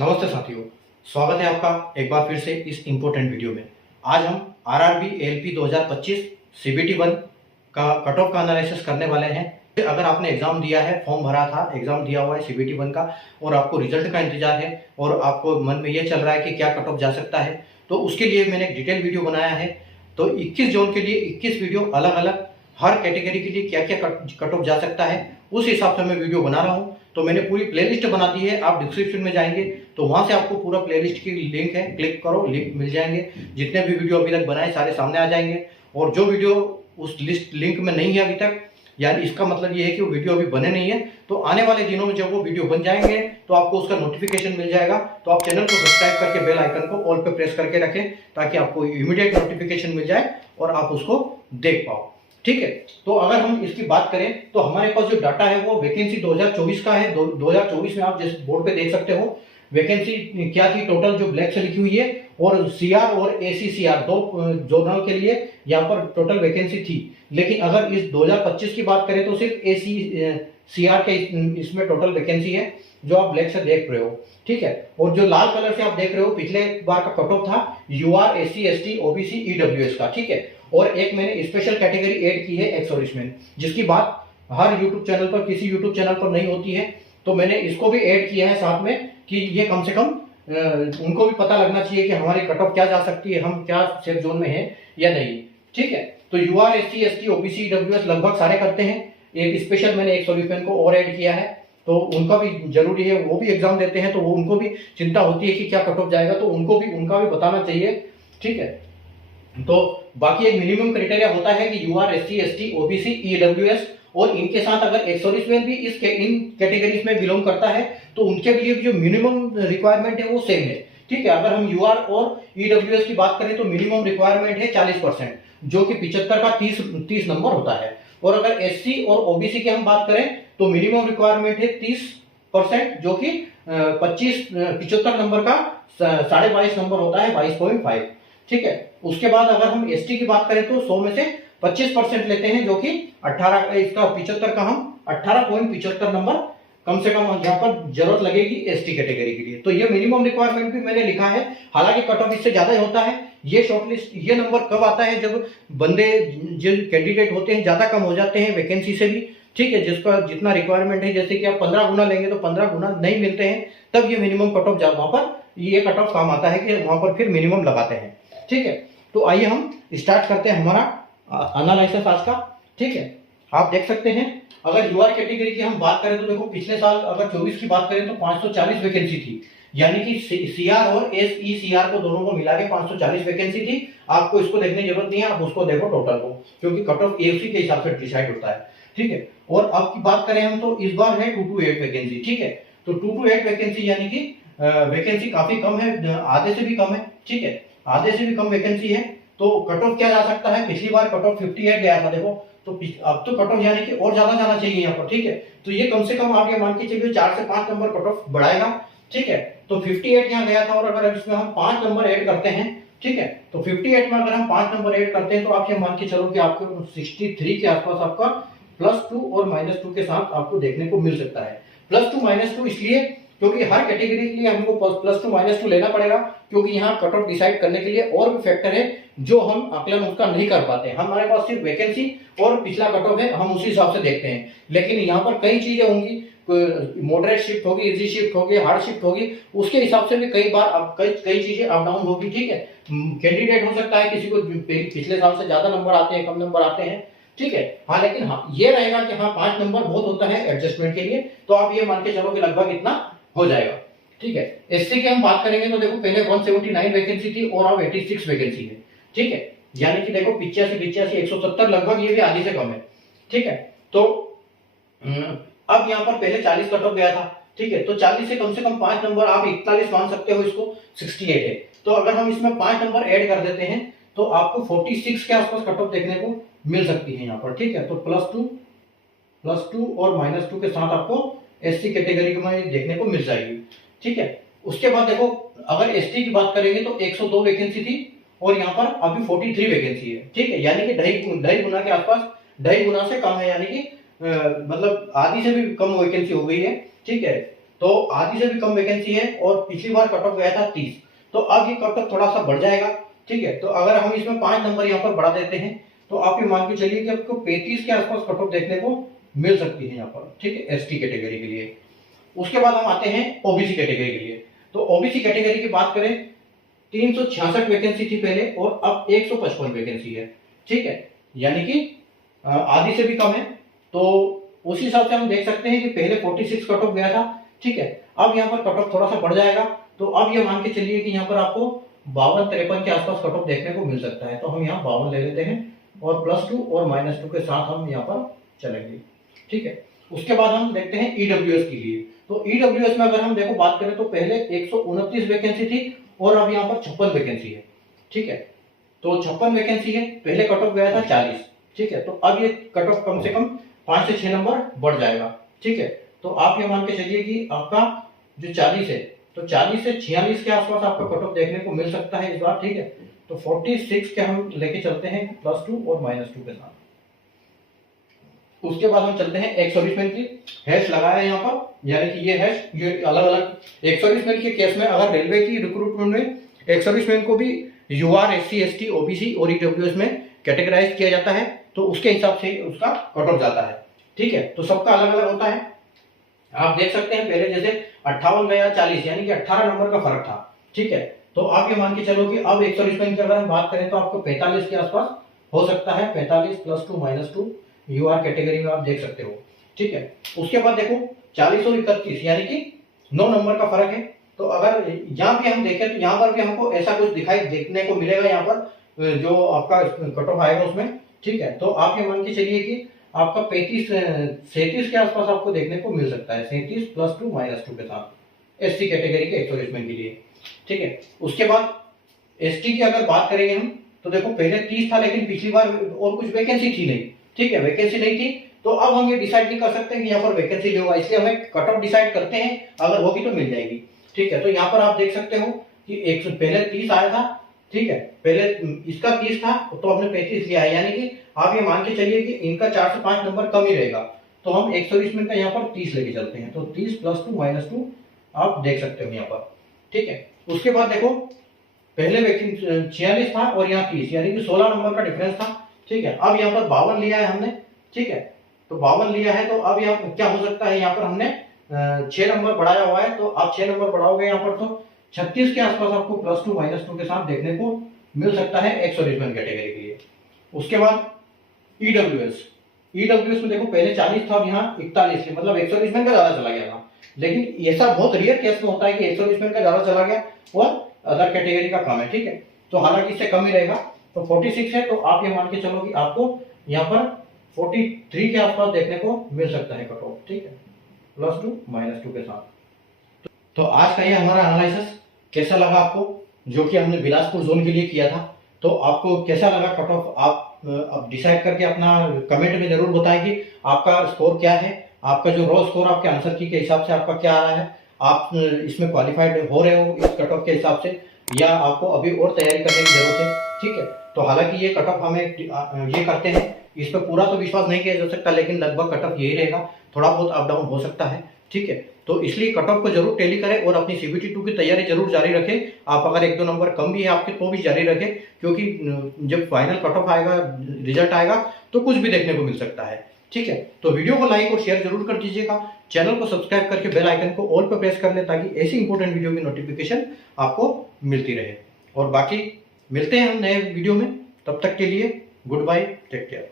नमस्ते साथियों, स्वागत है आपका एक बार फिर से इस इम्पोर्टेंट वीडियो में। आज हम आरआरबी एएलपी 2025 सीबीटी 1 का कट ऑफ का एनालिसिस करने वाले हैं। अगर आपने एग्जाम दिया है, फॉर्म भरा था, एग्जाम दिया हुआ है सीबीटी 1 का और आपको रिजल्ट का इंतजार है और आपको मन में ये चल रहा है कि क्या कट ऑफ जा सकता है, तो उसके लिए मैंने एक डिटेल वीडियो बनाया है। तो 21 जोन के लिए 21 वीडियो अलग अलग, हर कैटेगरी के लिए क्या क्या कट ऑफ जा सकता है उस हिसाब से मैं वीडियो बना रहा हूँ। तो मैंने पूरी प्लेलिस्ट बना दी है, आप डिस्क्रिप्शन में जाएंगे तो वहां से आपको पूरा प्लेलिस्ट की लिंक है, क्लिक करो, लिंक मिल जाएंगे। जितने भी वीडियो अभी तक बनाए सारे सामने आ जाएंगे और जो वीडियो उस लिस्ट लिंक में नहीं है अभी तक, यानी इसका मतलब ये है कि वो वीडियो अभी बने नहीं है, तो आने वाले दिनों में जब वो वीडियो बन जाएंगे तो आपको उसका नोटिफिकेशन मिल जाएगा। तो आप चैनल को सब्सक्राइब करके बेल आइकन को ऑल पे प्रेस करके रखें ताकि आपको इमीडिएट नोटिफिकेशन मिल जाए और आप उसको देख पाओ। ठीक है, तो अगर हम इसकी बात करें तो हमारे पास जो डाटा है वो वैकेंसी 2024 का है। 2024 में आप जैसे बोर्ड पे देख सकते हो वैकेंसी क्या थी टोटल, जो ब्लैक से लिखी हुई है, और सीआर और एसीसीआर दो जोनल के लिए यहाँ पर टोटल वैकेंसी थी। लेकिन अगर इस 2025 की बात करें तो सिर्फ एसीसीआर के इसमें टोटल वैकेंसी है जो आप ब्लैक से देख रहे हो। ठीक है, और जो लाल कलर से आप देख रहे हो पिछले बार का कट ऑफ था UR, SC, ST, OBC, EWS का। ठीक है, और एक मैंने स्पेशल कैटेगरी ऐड की है एक्स सर्विसमैन, जिसकी बात हर यूट्यूब चैनल पर, किसी यूट्यूब चैनल पर नहीं होती है, तो मैंने इसको भी ऐड किया है साथ में कि ये कम से कम उनको भी पता लगना चाहिए कि हमारी कट ऑफ क्या जा सकती है, हम क्या सेफ जोन में है या नहीं। ठीक है, तो UR, SC, ST, OBC, EWS लगभग सारे करते हैं। एक स्पेशल मैंने एक सर्विसमैन को और ऐड किया है, तो उनका भी जरूरी है, वो भी एग्जाम देते हैं, तो वो उनको भी चिंता होती है कि क्या कट ऑफ जाएगा, तो उनको भी उनका भी बताना चाहिए। ठीक है, तो बाकी एक मिनिमम क्राइटेरिया होता है कि UR, SC, ST, OBC, EWS, और इनके साथ अगर एक सर्विसमैन भी इन कैटेगरीज में बिलोंग करता है तो उनके लिए भी जो मिनिमम रिक्वायरमेंट है वो सेम है। ठीक है, अगर हम यूआर और ईडब्ल्यूएस की बात करें तो मिनिमम रिक्वायरमेंट है 40%, जो कि 75 का 30 नंबर होता है। और अगर एससी और ओबीसी की हम बात करें तो मिनिमम रिक्वायरमेंट है 30%, जो कि 75 नंबर का 22.5 नंबर होता है, 22.5। ठीक है, उसके बाद अगर हम एसटी की बात करें तो 100 में से 25% लेते हैं, जो कि 18 इसका 75 का हम 18.75 नंबर कम से कम यहाँ पर जरूरत लगेगी एसटी कैटेगरी के लिए। तो ये मिनिमम रिक्वायरमेंट भी मैंने लिखा है, हालांकि कट ऑफ इससे ज्यादा ही होता है। ये शॉर्टलिस्ट, ये नंबर कब आता है जब बंदे जो कैंडिडेट होते हैं ज्यादा कम हो जाते हैं वैकेंसी से भी। ठीक है, जिसका जितना रिक्वायरमेंट है, जैसे कि आप 15 गुना लेंगे तो 15 गुना नहीं मिलते हैं, तब ये मिनिमम कट ऑफ वहां पर ये कट ऑफ काम आता है कि वहां पर फिर मिनिमम लगाते हैं। ठीक है, तो आइए हम स्टार्ट करते हैं हमारा एनालिसिस आज का। ठीक है, आप देख सकते हैं अगर यूआर कैटेगरी की हम बात करें तो देखो पिछले साल अगर 24 की बात करें तो 540 वैकेंसी थी, यानी कि सीआर और एसईसीआर को दोनों को मिला के 540 वैकेंसी थी। आपको इसको देखने की जरूरत नहीं है, आप उसको देखो टोटल को, क्योंकि कट ऑफ एएफसी के हिसाब से डिसाइड होता है। ठीक है, और अब की बात करें हम तो इस बार है 228 वैकेंसी। ठीक है, तो 228 वैकेंसी यानी कि वैकेंसी काफी कम है, आधे से भी कम है। ठीक है, आधे से भी कम वैकेंसी है, तो कट ऑफ क्या जा सकता है, पिछली बार कट ऑफ 58 गया था देखो, तो अब तो कट ऑफ यानी कि और ज्यादा जाना चाहिए यहाँ पर। ठीक है, तो ये कम से कम आप ये मान के चलिए 4 से 5 नंबर कट ऑफ बढ़ाएगा। ठीक है, तो 58 यहाँ गया था और अगर इसमें हम 5 नंबर ऐड करते हैं, ठीक है, तो 58 में अगर हम 5 नंबर ऐड करते हैं तो आप ये मान के चलो कि आपको 63 के आसपास आपका +2 और -2 के साथ आपको देखने को मिल सकता है। +2 -2 इसलिए क्योंकि हर कैटेगरी के लिए हमको +2 -2 लेना पड़ेगा, क्योंकि यहाँ कट ऑफ डिसाइड करने के लिए और भी फैक्टर है जो हम आकलन उसका नहीं कर पाते। हमारे पास सिर्फ वैकेंसी और पिछला कट ऑफ है, हम उसी हिसाब से देखते हैं। लेकिन यहाँ पर कई चीजें होंगी, मॉडरेट शिफ्ट होगी, इजी शिफ्ट होगी, हार्ड शिफ्ट होगी, उसके हिसाब से भी कई बार कई चीजें अप डाउन होगी। ठीक है, कैंडिडेट हो सकता है किसी को पिछले साल से ज्यादा नंबर आते हैं, कम नंबर आते हैं। ठीक है, हाँ, लेकिन हाँ ये रहेगा कि हाँ 5 नंबर बहुत होता है एडजस्टमेंट के लिए, तो आप ये मान के चलो कि लगभग इतना हो जाएगा। ठीक है, एससी की हम बात करेंगे तो देखो पहले 179 वैकेंसी थी और अब 86 वैकेंसी है। ठीक है, यानी कि देखो 85 170 लगभग, ये भी आधी से कम है। ठीक है, तो अब यहाँ पर पहले 40 कट ऑफ गया था। ठीक है, तो 40 से कम 5 नंबर आप 41 मान सकते हो, इसको 68 है, तो अगर हम इसमें 5 नंबर ऐड कर देते हैं तो आपको 46 के आसपास कट ऑफ देखने को मिल सकती है यहाँ पर। ठीक है, तो +2 और -2 के साथ आपको एससी कैटेगरी में देखने को मिल जाएगी। ठीक है, उसके बाद देखो अगर एसटी की बात करेंगे तो 102 वैकेंसी थी और यहाँ पर अभी 43 वैकेंसी है। ठीक है, यानी कि ढाई गुना के आसपास, ढाई गुना से कम है, यानी कि मतलब आधी से भी कम वैकेंसी हो गई है। ठीक है, तो आधी से भी कम वैकेंसी है और पिछली बार कट ऑफ गया था 30। तो अब ये कट ऑफ थोड़ा सा बढ़ जाएगा, ठीक है। तो अगर हम इसमें 5 नंबर यहाँ पर बढ़ा देते हैं तो आप ये मान के चलिए कि आपको 35 के आसपास कट ऑफ देखने को मिल सकती है यहाँ पर, ठीक है, एसटी कैटेगरी के लिए। उसके बाद हम आते हैं ओबीसी कैटेगरी के लिए। तो ओबीसी कैटेगरी की बात करें, 366 वैकेंसी थी पहले और अब 155 वैकेंसी है, ठीक है, यानी कि आधी से भी कम है। तो उस हिसाब से हम देख सकते हैं कि पहले 46 कट ऑफ गया था, ठीक है, अब यहाँ पर कट ऑफ थोड़ा सा बढ़ जाएगा। तो अब ये मान के चलिए कि यहाँ पर आपको 52-53 के आसपास कट ऑफ देखने को मिल सकता है। तो हम यहाँ 52 ले लेते हैं और +2 और -2 के साथ हम यहाँ पर चलेंगे, ठीक है। उसके बाद हम देखते हैं ईडब्ल्यूएस के लिए। तो ईडब्ल्यूएस में अगर हम देखो बात करें तो पहले 129 वैकेंसी थी और अब यहाँ पर 56 वैकेंसी है, ठीक है। तो 56 वैकेंसी है, पहले कट ऑफ गया था 40, ठीक है। तो अब ये कट ऑफ कम से कम 5 से 6 नंबर बढ़ जाएगा, ठीक है। तो आप ये मान के चलिए कि आपका जो 40 है तो 40 से 46 के आसपास आपका कट ऑफ देखने को मिल सकता है इस बार, ठीक है। तो 46 के हम लेके चलते हैं +2 और -2 के साथ। उसके बाद हम चलते हैं एक्स सर्विसमैन की। हैश लगाया यहाँ पर, यानी कि ये हैश ये अलग अलग एक्स सर्विसमैन के केस में अगर रेलवे की रिक्रूटमेंट में एक्स सर्विसमैन को भी यूआर, एससी, एसटी, ओबीसी और ईडब्ल्यूएस में कैटेगराइज किया जाता है तो उसके हिसाब से उसका कट ऑफ जाता है, ठीक है। तो सबका अलग अलग होता है। आप देख सकते हैं पहले जैसे 58 गया 40, यानी कि 18 नंबर का फर्क था, ठीक है। तो आप ये मान के चलो कि अब एक सर्विसमैन की अगर हम बात करें तो आपको 45 के आसपास हो सकता है, 45 +2 -2 यूआर कैटेगरी में आप देख सकते हो, ठीक है। उसके बाद देखो 40 और 31 यानी कि 9 नंबर का फर्क है। तो अगर यहाँ पे हम देखें तो यहाँ पर भी हमको ऐसा कुछ देखने को मिलेगा यहाँ पर जो आपका कट ऑफ आएगा उसमें, ठीक है। तो आप ये मान के चलिए कि आपका 37 के आसपास आपको देखने को मिल सकता है, 37 +2 -2 के साथ एससी कैटेगरी के एक्स सर्विसमैन के लिए, ठीक है। उसके बाद एसटी की अगर बात करेंगे हम तो देखो पहले 30 था लेकिन पिछली बार और कुछ वैकेंसी थी नहीं, ठीक है, वैकेंसी नहीं थी। तो अब हम ये डिसाइड नहीं कर सकते कि यहाँ पर वैकेंसी होगा, इसलिए हमें कट ऑफ डिसाइड करते हैं, अगर होगी तो मिल जाएगी, ठीक है। तो यहाँ पर आप देख सकते हो कि पहले 30 आया था, ठीक है, पहले इसका 30 था तो हमने 35 लिया है, यानी कि आप ये मान के चलिए कि इनका 4 से 5 नंबर कम ही रहेगा। तो हम एक सर्विसमैन का यहाँ पर 30 लेके चलते हैं। तो 30 +2 -2 आप देख सकते हो यहाँ पर, ठीक है। उसके बाद देखो पहले वैकेंसी 46 था और यहाँ 30, यानी कि 16 नंबर का डिफरेंस था, ठीक है। अब यहाँ पर 52 लिया है हमने, ठीक है। तो 52 लिया है तो अब यहाँ क्या हो सकता है, यहाँ पर हमने 6 नंबर बढ़ाया हुआ है। तो आप 6 नंबर बढ़ाओगे यहाँ पर तो 36 के आसपास आपको +2 -2 के साथ देखने को मिल सकता है एक्स सर्विसमैन कैटेगरी के लिए। उसके बाद ईडब्ल्यूएस में देखो पहले 40 था, अब यहाँ 41, मतलब एक्स सर्विसमैन का ज्यादा चला गया था। लेकिन ऐसा बहुत रेयर केस में होता है कि एक्स सर्विसमैन का ज्यादा चला गया और अदर कैटेगरी का कम है, ठीक है। तो हालांकि इससे कम ही रहेगा। तो 46 है तो आप ये मान के चलो कि आपको यहाँ पर 43 के आसपास देखने को मिल सकता है कट ऑफ, ठीक है, +2 -2 के साथ। तो आज का ये हमारा एनालिसिस कैसा लगा आपको, जो कि हमने बिलासपुर जोन के लिए किया था। तो आपको कैसा लगा कट ऑफ, आप अब डिसाइड करके अपना कमेंट में जरूर बताएं कि आपका स्कोर क्या है, आपका जो रॉ स्कोर आपके आंसर की के हिसाब से आपका क्या आ रहा है, आप इसमें क्वालिफाइड हो रहे हो इस कट ऑफ के हिसाब से, या आपको अभी और तैयारी करने की जरूरत है, ठीक है। तो हालांकि ये कट ऑफ हमें ये करते हैं, इस पर पूरा तो विश्वास नहीं किया जा सकता, लेकिन लगभग कट ऑफ यही रहेगा, थोड़ा बहुत अप डाउन हो सकता है, ठीक है। तो इसलिए कट ऑफ को जरूर टैली करें और अपनी CBT 2 की तैयारी जरूर जारी रखें। आप अगर 1-2 नंबर कम भी है आपके तो भी जारी रखें, क्योंकि जब फाइनल कट ऑफ आएगा, रिजल्ट आएगा तो कुछ भी देखने को मिल सकता है, ठीक है। तो वीडियो को लाइक और शेयर जरूर कर दीजिएगा, चैनल को सब्सक्राइब करके बेल आइकन को ऑल पर प्रेस कर लें ताकि ऐसी इंपॉर्टेंट वीडियो की नोटिफिकेशन आपको मिलती रहे। और बाकी मिलते हैं हम नए वीडियो में, तब तक के लिए गुड बाय, टेक केयर।